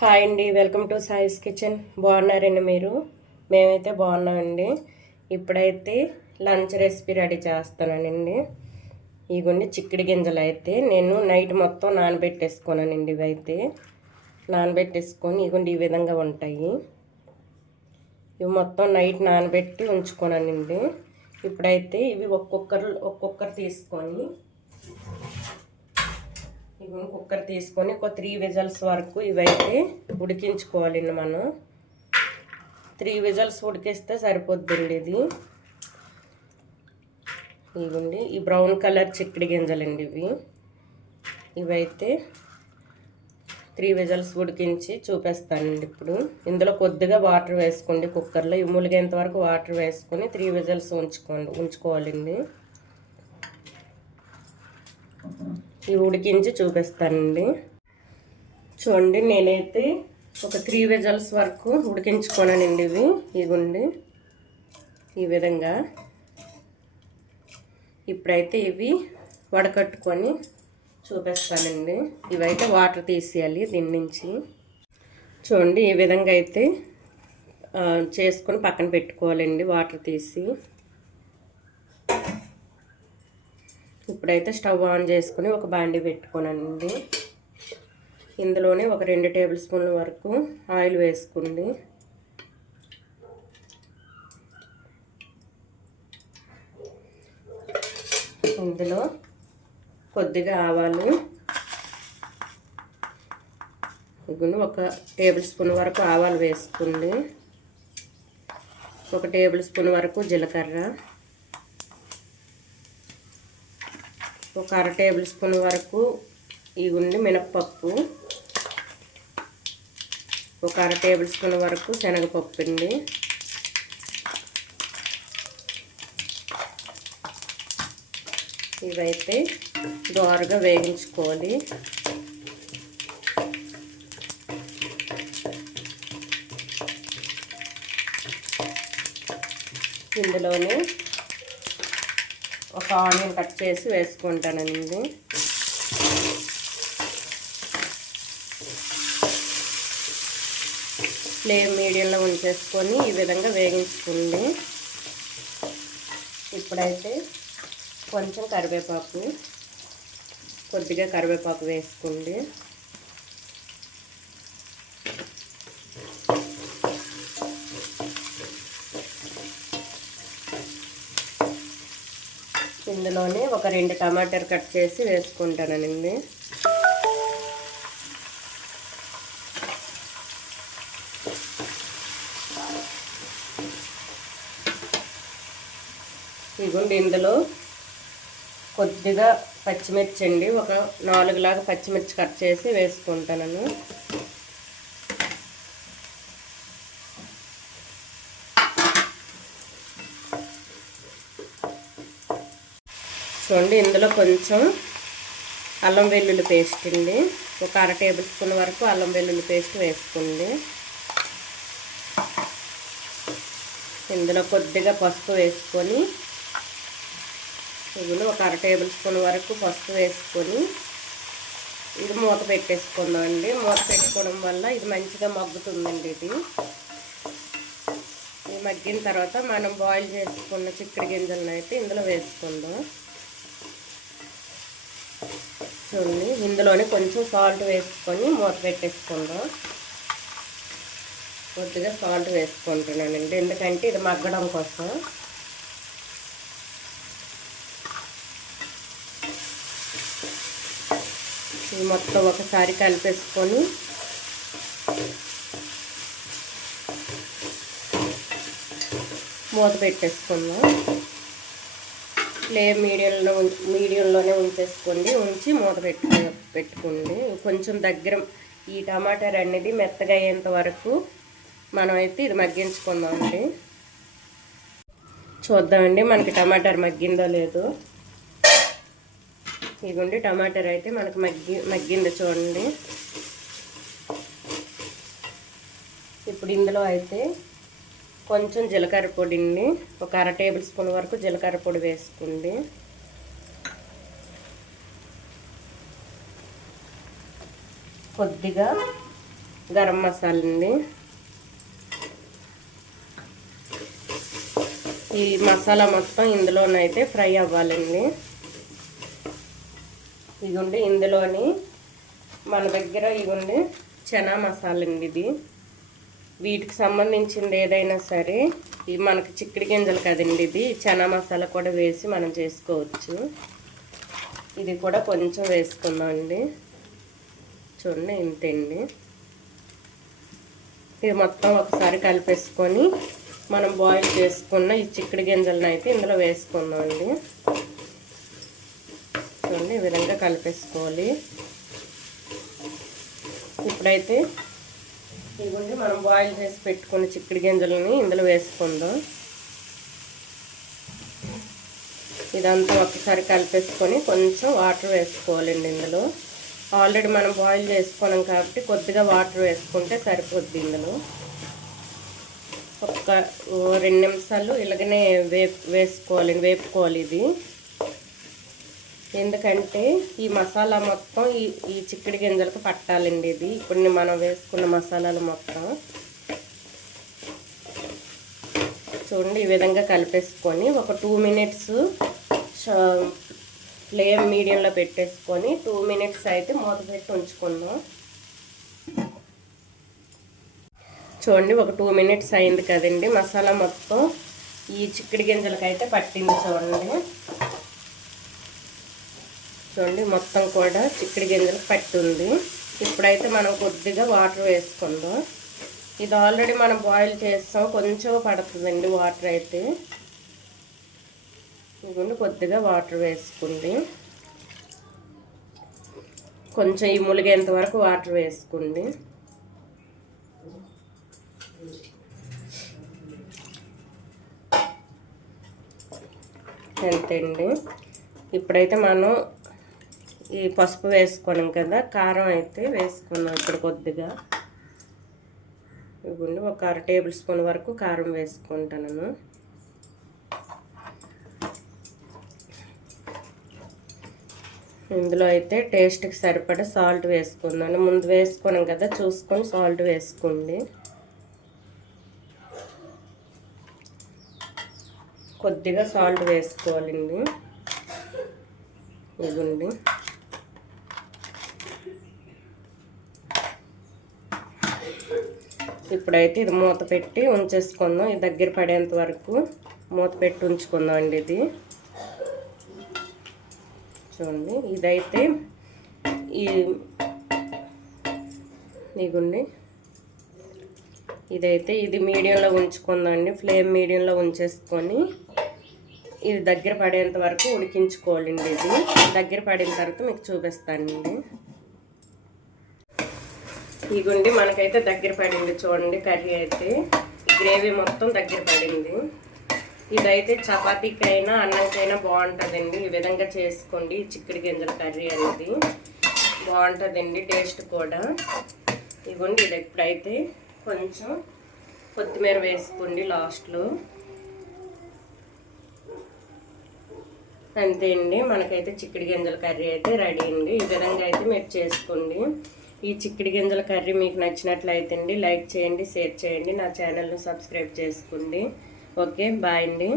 Hi అండి welcome to సాయిస్ kitchen. బాగున్నారండి మీరు? మేమైతే బాగున్నామండి. ఇప్పుడైతే లంచ్ రెసిపీ రెడీ చేస్తానండి. ఇగోండి చిక్కుడు గింజలు అయితే నేను నైట్ మొత్తం నానబెట్టేసుకున్నానండి ఇవైతే. నానబెట్టేసుకొని ఇగోండి ఈ విధంగా ఉంటాయి. ఇవి మొత్తం నైట్ నానబెట్టి ఉంచుకున్నానండి. ఇప్పుడైతే ఇవి ఒక్కొక్కరు ఒక్కొక్కరు తీసుకొని ఇవి కుక్కర్ తీసుకొని ఒక త్రీ విజల్స్ వరకు ఇవైతే ఉడికించుకోవాలండి మనం. త్రీ విజల్స్ ఉడికిస్తే సరిపోద్దండి ఇది. ఇవ్వండి. ఈ బ్రౌన్ కలర్ చిక్కడి గింజలండి ఇవి. ఇవైతే త్రీ విజల్స్ ఉడికించి చూపిస్తానండి ఇప్పుడు. ఇందులో కొద్దిగా వాటర్ వేసుకోండి కుక్కర్లో. ములిగేంత వరకు వాటర్ వేసుకొని త్రీ విజల్స్ ఉంచుకోండి ఉంచుకోవాలండి. ఉడికించి చూపిస్తానండి. చూడండి నేనైతే ఒక త్రీ వెజల్స్ వరకు ఉడికించుకోనండి ఇవి. ఇవ్వండి. ఈ విధంగా ఇప్పుడైతే ఇవి వడకట్టుకొని చూపిస్తానండి. ఇవైతే వాటర్ తీసేయాలి దీని నుంచి. చూడండి ఈ విధంగా అయితే చేసుకొని పక్కన పెట్టుకోవాలండి వాటర్ తీసి. ఇప్పుడైతే స్టవ్ ఆన్ చేసుకుని ఒక బాండి పెట్టుకోనండి. ఇందులోనే ఒక రెండు టేబుల్ స్పూన్ల వరకు ఆయిల్ వేసుకోండి ఇందులో కొద్దిగా ఆవాలు ఇగును ఒక టేబుల్ స్పూన్ వరకు ఆవాలు వేసుకోండి ఒక టేబుల్ స్పూన్ వరకు జీలకర్ర. ఒక అర టేబుల్ స్పూన్ వరకు ఇగుండి మినప్పప్పు ఒక అర టేబుల్ స్పూన్ వరకు శనగపప్పు అండి. ఇవైతే దోరగా వేగించుకోవాలి. ఇందులోనే ఒక ఆనియన్ కట్ చేసి వేసుకుంటానండి. ఫ్లేమ్ మీడియంలో ఉంచేసుకొని ఈ విధంగా వేగించుకోండి. ఇప్పుడైతే కొంచెం కరివేపాకు కొద్దిగా కరివేపాకు వేసుకోండి. ఇందులోనే ఒక రెండు టమాటాలు కట్ చేసి వేసుకుంటానండి ఇదిగోండి ఇందులో కొద్దిగా పచ్చిమిర్చి అండి. ఒక నాలుగులాగా పచ్చిమిర్చి కట్ చేసి వేసుకుంటాను. చూడండి ఇందులో కొంచెం అల్లం వెల్లుల్లి పేస్ట్ అండి. ఒక అర టేబుల్ స్పూన్ వరకు అల్లం వెల్లుల్లి పేస్ట్ వేసుకోండి. ఇందులో కొద్దిగా పసుపు వేసుకొని ఇందులో ఒక అర టేబుల్ స్పూన్ వరకు పసుపు వేసుకొని ఇది మూత పెట్టేసుకుందాం అండి మూత పెట్టుకోవడం వల్ల ఇది మంచిగా మగ్గుతుందండి ఇది. ఇది మగ్గిన తర్వాత మనం బాయిల్ చేసుకున్న చిక్కుడు గింజలను అయితే ఇందులో వేసుకుందాం. చూడండి. ఇందులోనే కొంచెం సాల్ట్ వేసుకొని మూత పెట్టేసుకుందాం. కొద్దిగా సాల్ట్ వేసుకుంటున్నానండి. ఎందుకంటే ఇది మగ్గడం కోసం. ఇది మొత్తం ఒకసారి కలిపేసుకొని మూత పెట్టేసుకుందాం. ఫ్లేమ్ మీడియంలో మీడియంలోనే ఉంచేసుకోండి. ఉంచి మూత పెట్టు పెట్టుకోండి. కొంచెం దగ్గర ఈ టమాటాలు అనేది మెత్తగా అయ్యేంత వరకు మనం అయితే ఇది మగ్గించుకుందామండి. చూద్దామండి మనకి టమాటాలు మగ్గిందో లేదో. ఇదిగోండి టమాటాలు అయితే మనకు మగ్గి మగ్గిందో చూడండి. ఇప్పుడు ఇందులో అయితే కొంచెం జీలకర్ర పొడిని ఒక అర టేబుల్ స్పూన్ వరకు జీలకర్ర పొడి వేసుకోండి కొద్దిగా గరం మసాలా అండి ఈ మసాలా మొత్తం ఇందులోనైతే ఫ్రై అవ్వాలండి. ఇదిగోండి ఇందులోని మన దగ్గర ఇదిగోండి చనా మసాలా అండి ఇది. వీటికి సంబంధించింది ఏదైనా సరే ఇది మనకి చిక్కడి గింజలు కదండి ఇది చనా మసాలా కూడా వేసి మనం చేసుకోవచ్చు. ఇది కూడా కొంచెం వేసుకుందామండి చూడండి ఇంతండి. ఇది మొత్తం ఒకసారి కలిపేసుకొని మనం బాయిల్ చేసుకున్న ఈ చిక్కడి గింజలను అయితే ఇందులో వేసుకుందామండి చూడండి ఈ విధంగా కలిపేసుకోవాలి. ఇప్పుడైతే ఇదిగోండి మనం బాయిల్ చేసి పెట్టుకున్న చిక్కుడు గింజలని ఇందులో వేసుకుందాం. ఇదంతా ఒకసారి కలిపేసుకొని కొంచెం వాటర్ వేసుకోవాలండి ఇందులో. ఆల్రెడీ మనం బాయిల్ చేసుకున్నాం కాబట్టి కొద్దిగా వాటర్ వేసుకుంటే సరిపోద్ది ఇందులో. ఒక రెండు నిమిషాలు ఇలాగనే వేపు వేసుకోవాలి వేపుకోవాలి ఇది. ఎందుకంటే ఈ మసాలా మొత్తం ఈ ఈ చిక్కడి గింజలకు పట్టాలండి ఇది. ఇప్పుడు మనం వేసుకున్న మసాలాలు మొత్తం చూడండి ఈ విధంగా కలిపేసుకొని ఒక టూ మినిట్స్ ఫ్లేమ్ మీడియంలో పెట్టేసుకొని టూ మినిట్స్ అయితే మూత పెట్టి ఉంచుకుందాం. చూడండి ఒక టూ మినిట్స్ అయింది కదండి. మసాలా మొత్తం ఈ చిక్కడి గింజలకైతే పట్టింది చూడండి. చూడండి మొత్తం కూడా చిక్కడి గింజలకు పట్టుంది. ఇప్పుడైతే మనం కొద్దిగా వాటర్ వేసుకుందాం. ఇది ఆల్రెడీ మనం బాయిల్ చేస్తాం కొంచెం పడుతుందండి వాటర్ అయితే. ఇదిగోండి కొద్దిగా వాటర్ వేసుకోండి కొంచెం ఈ ములిగేంత వరకు వాటర్ వేసుకోండి అంతే అండి ఇప్పుడైతే మనం ఈ పసుపు వేసుకున్నాం కదా కారం అయితే వేసుకున్నాం ఇప్పుడు కొద్దిగా. ఇవ్వండి ఒక అర టేబుల్ స్పూన్ వరకు కారం వేసుకుంటాను ఇందులో అయితే టేస్ట్కి సరిపడా సాల్ట్ వేసుకున్నాను. ముందు వేసుకున్నాం కదా చూసుకొని సాల్ట్ వేసుకోండి. కొద్దిగా సాల్ట్ వేసుకోవాలండి. ఇదిగోండి. ఇప్పుడైతే ఇది మూత పెట్టి ఉంచేసుకుందాం. ఇది దగ్గర పడేంత వరకు మూత పెట్టి ఉంచుకుందాం అండి ఇది. చూడండి ఇదైతే ఈ ఇదిగోండి. ఇదైతే ఇది మీడియంలో ఉంచుకుందండి ఫ్లేమ్ మీడియంలో ఉంచేసుకొని ఇది దగ్గర పడేంత వరకు ఉడికించుకోవాలండి ఇది. దగ్గర పడిన తర్వాత మీకు చూపిస్తానండి. ఇగుండి మనకైతే దగ్గర పడింది చూడండి కర్రీ అయితే. గ్రేవీ మొత్తం దగ్గర పడింది. ఇదైతే చపాతీకైనా అన్నంకైనా బాగుంటుందండి. ఈ విధంగా చేసుకోండి చిక్కుడు గింజల కర్రీ అనేది. బాగుంటుందండి టేస్ట్ కూడా. ఇవ్వండి ఇది ఎప్పుడైతే కొంచెం కొత్తిమీర వేసుకోండి లాస్ట్లో. అంతే అండి. మనకైతే చిక్కుడు గింజల కర్రీ అయితే రెడీ అండి. ఈ విధంగా అయితే మీరు చేసుకోండి. ఈ చిక్కడి గింజల కర్రీ మీకు నచ్చినట్లయితే అండి లైక్ చేయండి షేర్ చేయండి నా ఛానల్ను సబ్స్క్రైబ్ చేసుకోండి. ఓకే బాయ్ అండి.